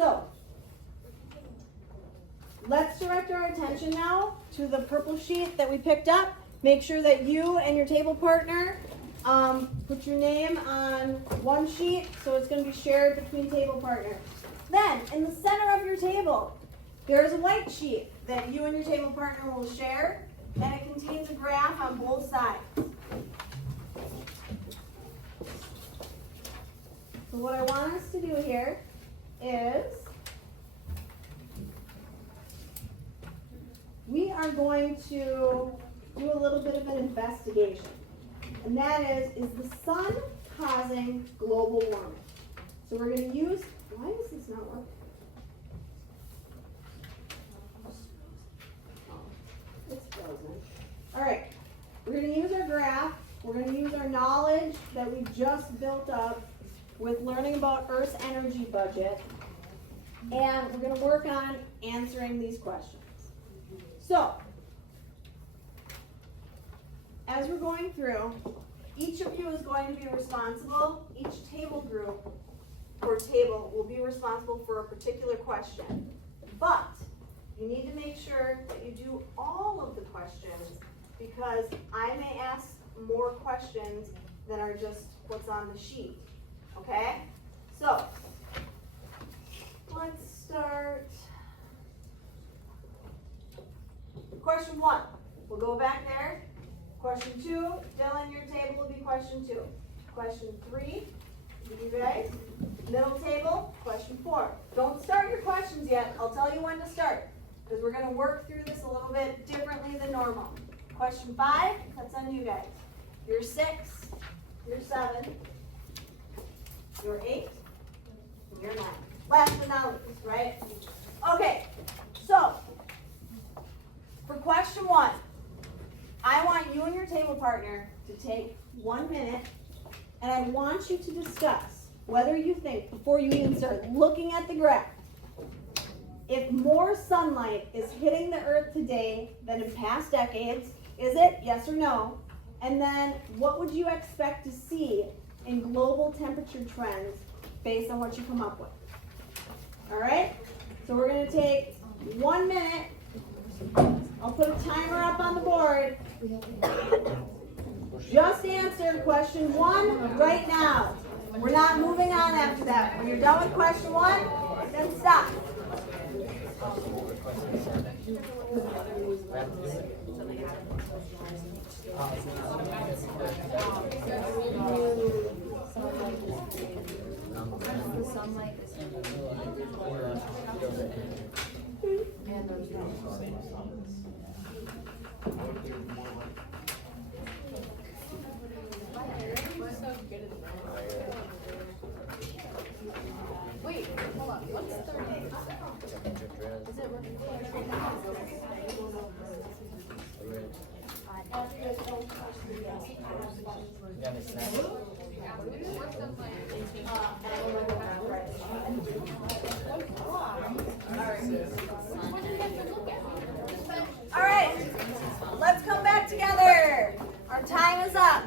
So, let's direct our attention now to the purple sheet that we picked up. Make sure that you and your table partner put your name on one sheet, so it's going to be shared between table partners. Then, in the center of your table, there's a white sheet that you and your table partner will share, and it contains a graph on both sides. So what I want us to do here is we are going to do a little bit of an investigation. And that is the sun causing global warming? So we're going to use, why is this not working? It's frozen. All right, we're going to use our graph. We're going to use our knowledge that we just built up with learning about Earth's energy budget. And we're going to work on answering these questions. So, as we're going through, each of you is going to be responsible, each table group or table will be responsible for a particular question. But you need to make sure that you do all of the questions, because I may ask more questions than are just what's on the sheet. Okay? So, let's start. Question 1. We'll go back there. Question 2, Dylan, your table will be question 2. Question 3, you guys. Middle table, question 4. Don't start your questions yet. I'll tell you when to start, because we're going to work through this a little bit differently than normal. Question 5, that's on you guys. You're 6, you're 7, you're 8, and you're 9. Last but not least, right? Okay, so for question 1, I want you and your table partner to take 1 minute, and I want you to discuss whether you think, before you even start looking at the graph, if more sunlight is hitting the Earth today than in past decades. Is it? Yes or no? And then what would you expect to see in global temperature trends based on what you come up with? All right? So we're going to take 1 minute. I'll put a timer up on the board. Just answer question 1 right now. We're not moving on after that. When you're done with question 1, then stop. Wait, hold on. What's the is it All right, let's come back together. Our time is up.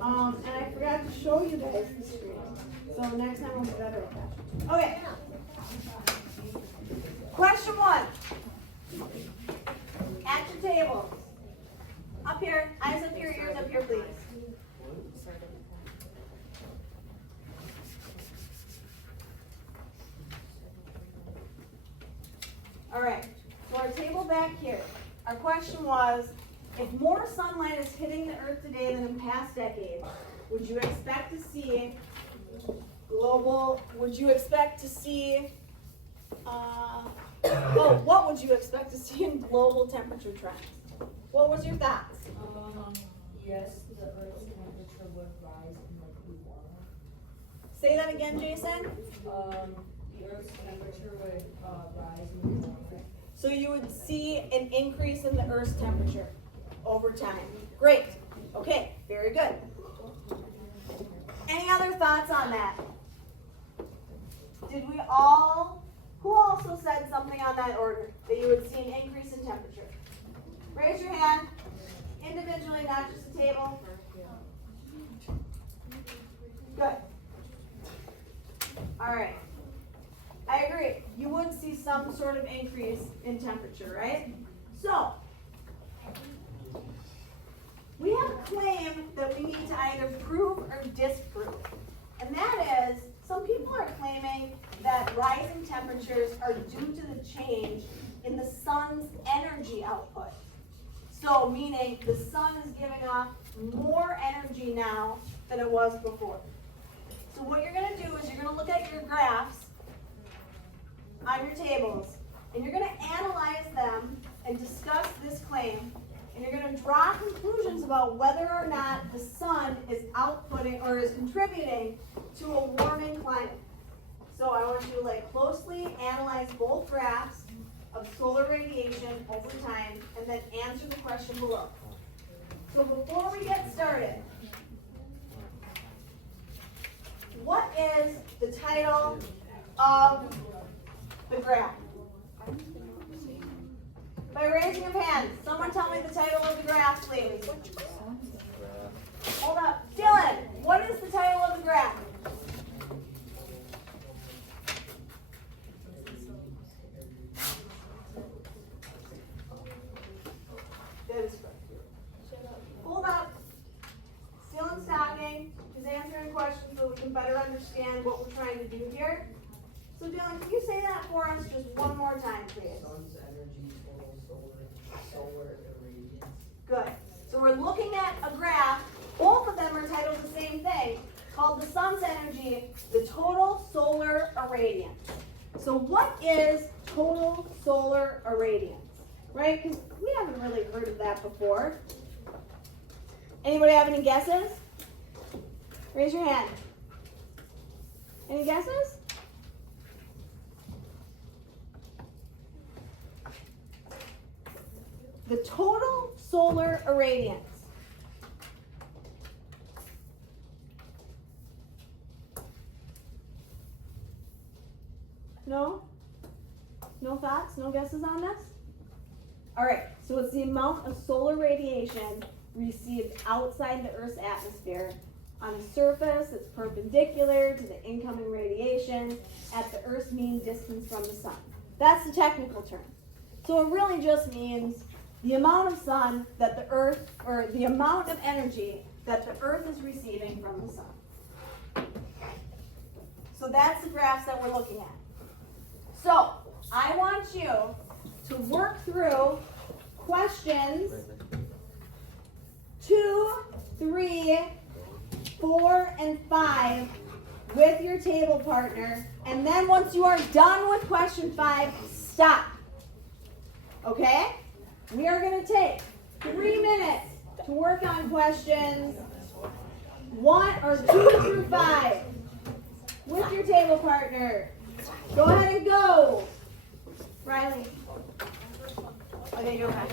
And I forgot to show you guys the screen. So next time we'll be better at that. Okay. Question 1. At your tables. Up here, eyes up here, ears up here, please. All right, so our table back here. Our question was, if more sunlight is hitting the Earth today than in past decades, would you expect to see what would you expect to see in global temperature trends? What was your thoughts? Yes, the Earth's temperature would rise and be warmer. Say that again, Jason. The Earth's temperature would rise and be warmer. So you would see an increase in the Earth's temperature over time. Great. Okay, very good. Any other thoughts on that? Who also said something on that order, that you would see an increase in temperature? Raise your hand, individually, not just the table. Good. All right. I agree. You would see some sort of increase in temperature, right? So, we have a claim that we need to either prove or disprove. And that is, some people are claiming that rising temperatures are due to the change in the sun's energy output. So, meaning the sun is giving off more energy now than it was before. So what you're going to do is you're going to look at your graphs on your tables, and you're going to analyze them and discuss this claim, and you're going to draw conclusions about whether or not the sun is outputting or is contributing to a warming climate. So I want you to closely analyze both graphs of solar radiation over time, and then answer the question below. So before we get started, what is the title of the graph? By raising of hands, someone tell me the title of the graph, please. Hold up. Dylan, what is the title of the graph? That is correct. Hold up. Dylan's talking. He's answering questions so we can better understand what we're trying to do here. So Dylan, can you say that for us just one more time, please? Sun's energy, total solar irradiance. Good. So we're looking at a graph. Both of them are titled the same thing, called the sun's energy, the total solar irradiance. So what is total solar irradiance? Right? Because we haven't really heard of that before. Anybody have any guesses? Raise your hand. Any guesses? The total solar irradiance. No? No thoughts? No guesses on this? All right, so it's the amount of solar radiation received outside the Earth's atmosphere on a surface that's perpendicular to the incoming radiation at the Earth's mean distance from the sun. That's the technical term. So it really just means the amount of sun that the Earth, or the amount of energy that the Earth is receiving from the sun. So that's the graphs that we're looking at. So I want you to work through questions 2, 3, 4, and 5 with your table partner, and then once you are done with question 5, stop. Okay? We are going to take 3 minutes to work on questions 1 or 2 through 5 with your table partner. Go ahead and go. Riley. Okay, you're fine.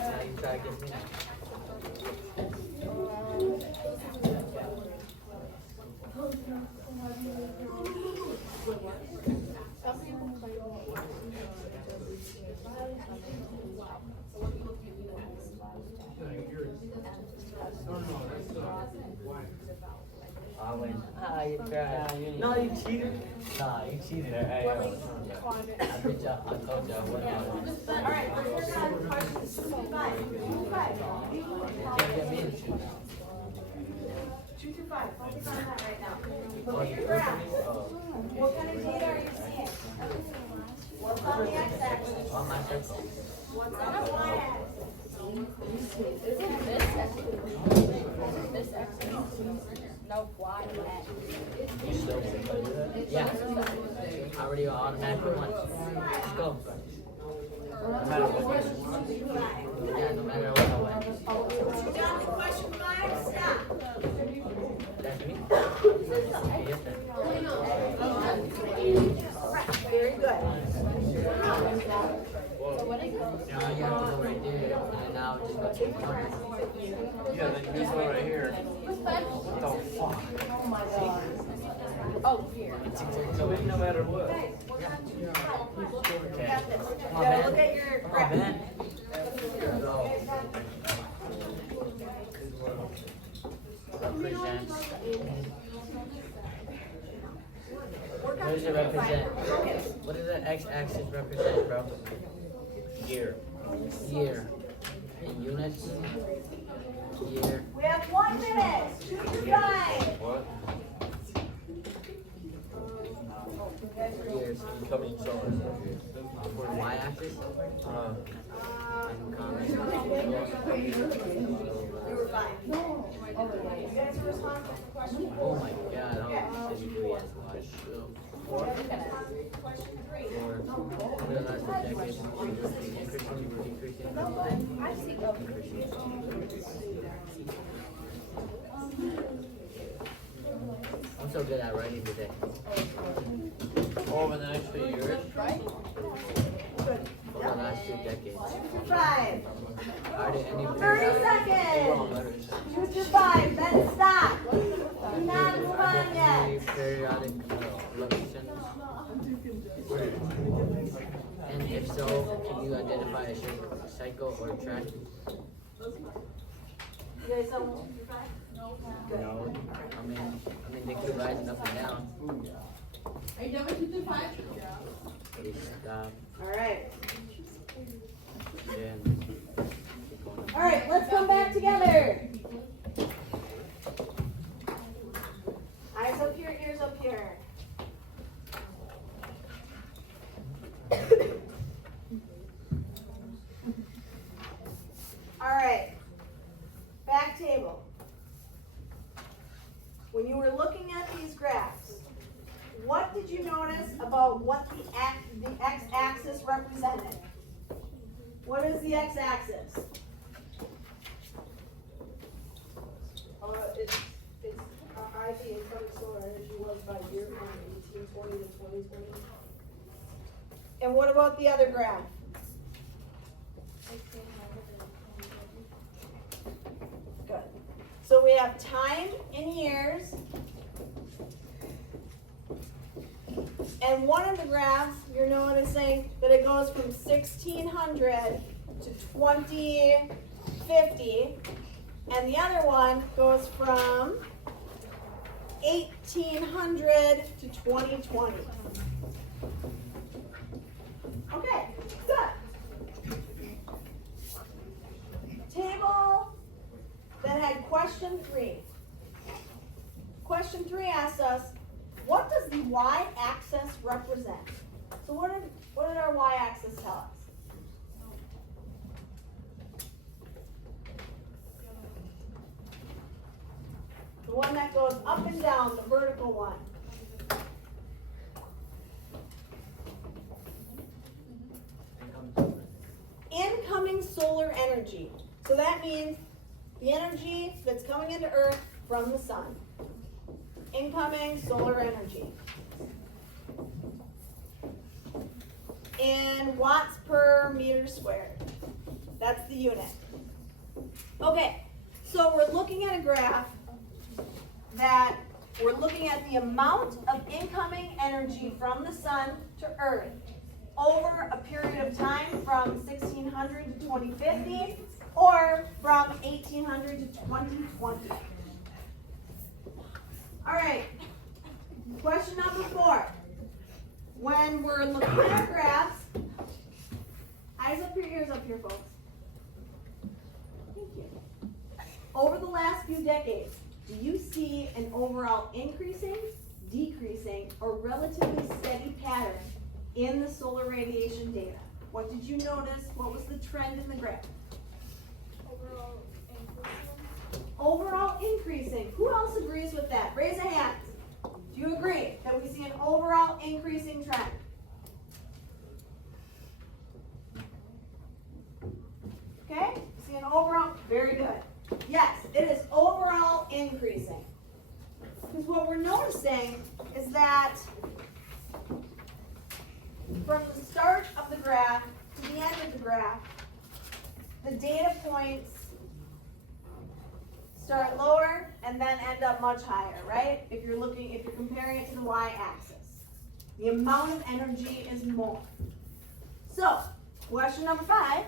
I win. You tried. No, you cheated. Nah, you cheated. Good job. I told you I wouldn't. All right, let's work on questions 2 through 5. 2 through 5. Can't get me in shoot. 2 through 5. Focus on that right now. Look at your graph. What kind of data are you seeing? What's on the x-axis? On my circle. What's on the y-axis? Isn't this actually this actually no why Yeah. I already automatically won. Let's go. No matter what. Yeah, no matter what I win. Down to question 5, stop. That's me? Yes, sir. Very good. Now you have to go right there, and now just go to the corner. Yeah, then this one right here. What the fuck? oh here So it no matter what. You got this. Come on, Gotta man. look at your Come on, graph. man. Present. Work What does it represent? What does the x-axis represent, bro? Year. Year. In units? Year. We have 1 minute. Choose your time. What? Years. Incoming solar. Y-axis? You were fine. You guys are responsible for question 4. Oh my god, oh, this is really a lot. Question 3. Over the last few decades, increasing, I'm so good at writing today. Over the next few years. Good. Over the last 2 decades. 5. Are there any 30 seconds. Choose your 5. Then stop. Do not move on yet. Periodic fluctuations? And if so, can you identify a cycle or trend? You guys don't choose your 5? Good. No. I mean they keep rising up and down. Are you done with 2 through 5? They stop. All right. Then keep going up. All right, let's come back together. Eyes up here, ears up here. All right, back table. When you were looking at these graphs, what did you notice about what the x-axis represented? What is the x-axis? It's I think incoming solar energy was by year from 1820 to 2020. And what about the other graph? Good. So we have time in years. And one of the graphs, you're noticing that it goes from 1600 to 2050. And the other one goes from 1800 to 2020. Okay, good. Table that had question 3. Question 3 asks us, what does the y-axis represent? So what did our y-axis tell us? The one that goes up and down, the vertical one. Incoming solar energy. So that means the energy that's coming into Earth from the sun. Incoming solar energy. In watts per meter squared. That's the unit. Okay, so we're looking at a graph that we're looking at the amount of incoming energy from the sun to Earth over a period of time from 1600 to 2050 or from 1800 to 2020. All right, question number 4. When we're looking at our graphs, eyes up here, ears up here, folks. Thank you. Over the last few decades, do you see an overall increasing, decreasing, or relatively steady pattern in the solar radiation data? What did you notice? What was the trend in the graph? Overall increasing. Who else agrees with that? Raise a hand. Do you agree that we see an overall increasing trend? Okay? See an overall, very good. Yes, it is overall increasing. Because what we're noticing is that from the start of the graph to the end of the graph, the data points start lower and then end up much higher, right? If you're comparing it to the y-axis. The amount of energy is more. So, question number 5.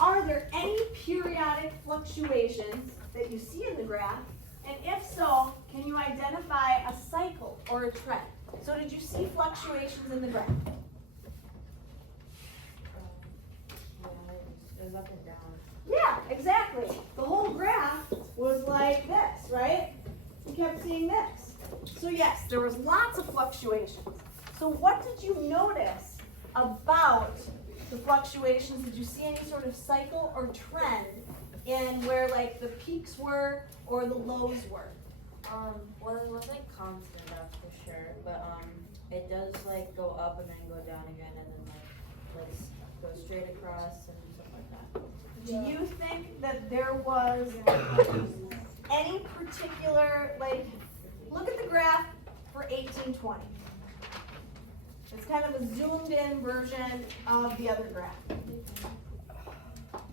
Are there any periodic fluctuations that you see in the graph? And if so, can you identify a cycle or or a trend. So did you see fluctuations in the graph? It was up and down. Yeah, exactly. The whole graph was like this, right? You kept seeing this. So yes, there was lots of fluctuations. So what did you notice about the fluctuations? Did you see any sort of cycle or trend in where like the peaks were or the lows were? Well, it wasn't constant, that's for sure, but it does like go up and then go down again, and then like go straight across and stuff like that. Do you think that there was any particular, like, look at the graph for 1820. It's kind of a zoomed in version of the other graph.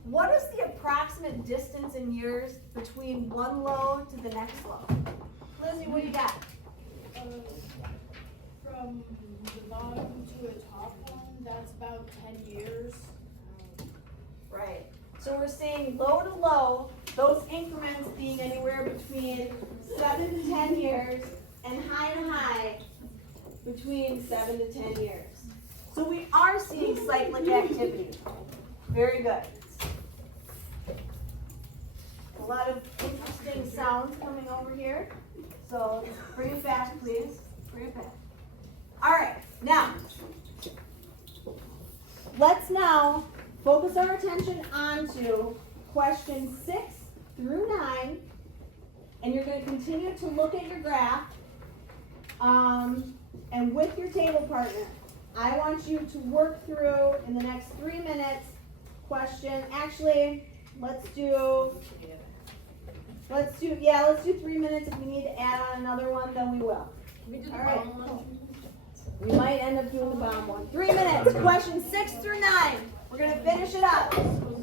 What is the approximate distance in years between one low to the next low? Lizzie, what do you got? From the bottom to a top one, that's about 10 years. Right. So we're seeing low to low, those increments being anywhere between 7 to 10 years, and high to high between 7 to 10 years. So we are seeing cyclic activity. Very good. A lot of interesting sounds coming over here. So bring it back, please. Bring it back. All right, now, let's now focus our attention onto questions 6 through 9, and you're going to continue to look at your graph, and with your table partner, I want you to work through in the next 3 minutes question. Actually, let's do 3 minutes. If we need to add on another one, then we will. All right. We might end up doing the bottom one. 3 minutes. Questions 6 through 9. We're going to finish it up.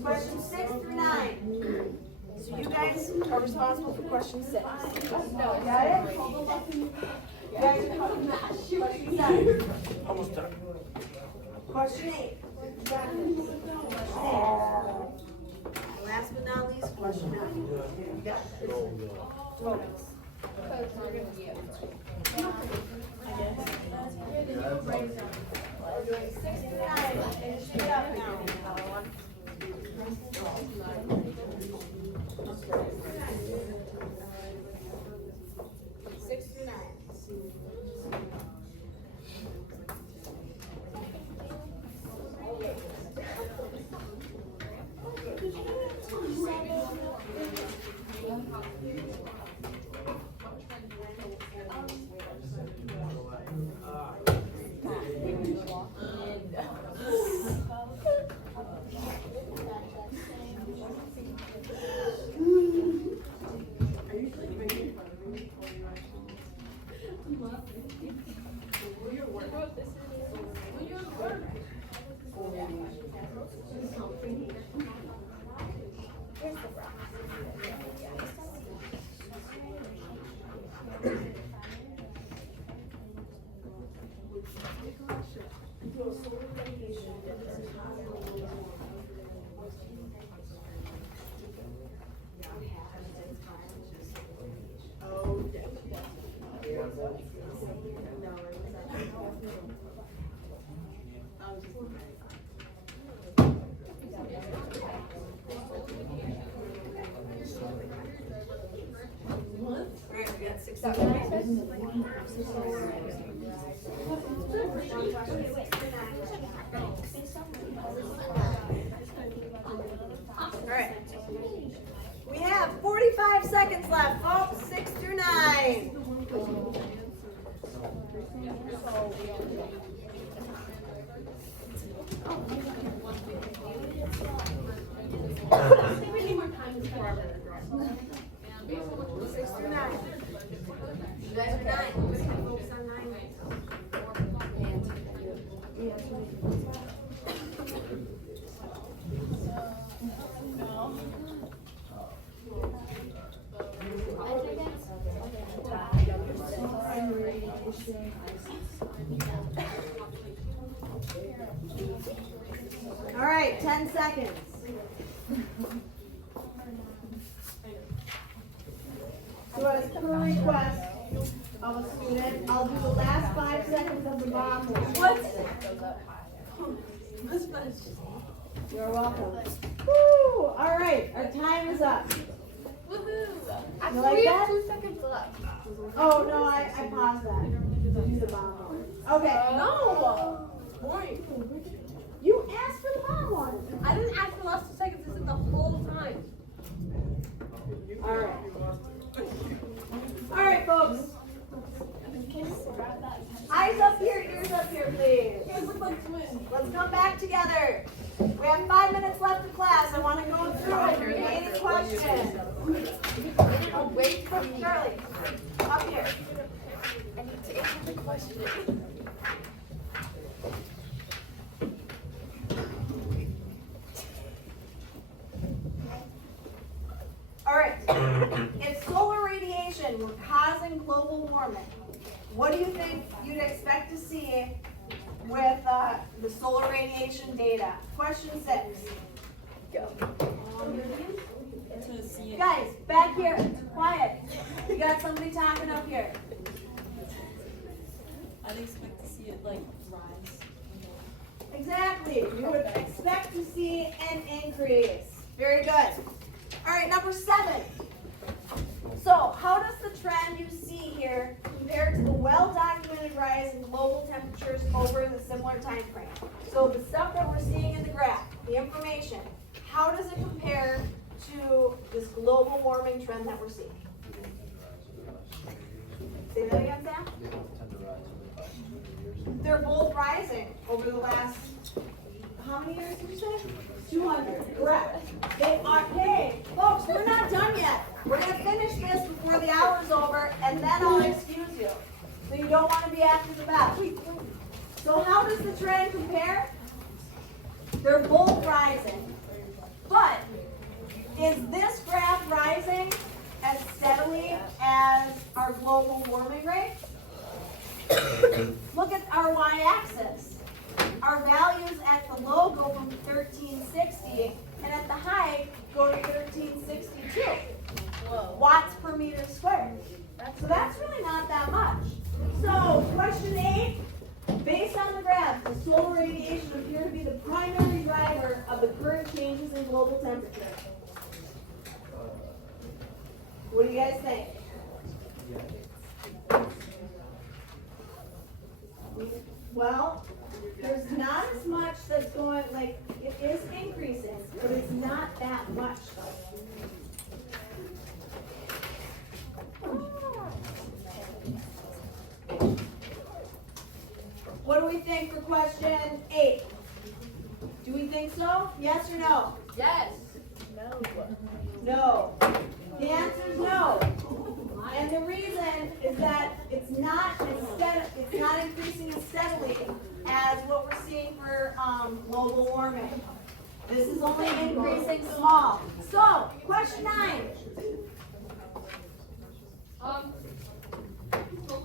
Questions 6 through 9. So you guys are responsible for question 6. Got it? You guys are question 7. Almost done. Question 8. Last but not least, question 9. You got it. Focus. We're doing 6 through 9. Finish it up now. 6 through 9. Alright, we got 6 through 9. Alright. We have 45 seconds left, folks. 6 through 9. I think we need more time before our 6 through 9. You guys are 9. We're going to focus on 9 right All right, 10 seconds. So as per request of a student. I'll do the last 5 seconds of the bomb. What? You're welcome. Woo! All right, our time is up. Woohoo! You like We that? have 2 seconds left. Oh no, I paused that. Do the bomb one. Okay. No! Boy, You asked for the bomb one. I didn't ask for the last 2 seconds, this is the whole time. All right. All right, folks. Eyes up here, ears up here, please. Let's come back together. We have 5 minutes left of class. I want to go through the remaining questions. Wait for me. Charlie, up here. I need to answer the question. All right. If solar radiation were causing global warming, what do you think you'd expect to see with the solar radiation data? Question 6. Guys, back here, quiet. You got somebody talking up here. I'd expect to see it like rise. Exactly. You would expect to see an increase. Very good. All right, number 7. So, how does the trend you see here compare to the well-documented rise in global temperatures over the similar time frame? So, the stuff that we're seeing in the graph, the information, how does it compare to this global warming trend that we're seeing? Say that again, Sam? They're both rising over the last, how many years did you say? 200, correct. They are, hey, folks, we're not done yet. We're gonna finish this before the hour's over, and then I'll excuse you. So you don't wanna be after the bell. So how does the trend compare? They're both rising. But is this graph rising as steadily as our global warming rate? Look at our y-axis. Our values at the low go from 1360, and at the high go to 1362 watts per meter squared. So that's really not that much. So question 8, based on the graph, does solar radiation appear to be the primary driver of the current changes in global temperature? What do you guys think? Well, there's not as much that's going, like, it is increasing, but it's not that much. What do we think for question 8? Do we think so? Yes or no? Yes. No. The answer is no. And the reason is that it's not increasing as steadily as what we're seeing for global warming. This is only increasing small. So, question 9.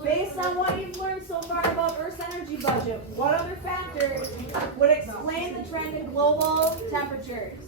Based on what you've learned so far about Earth's energy budget, what other factors would explain the trend in global temperatures?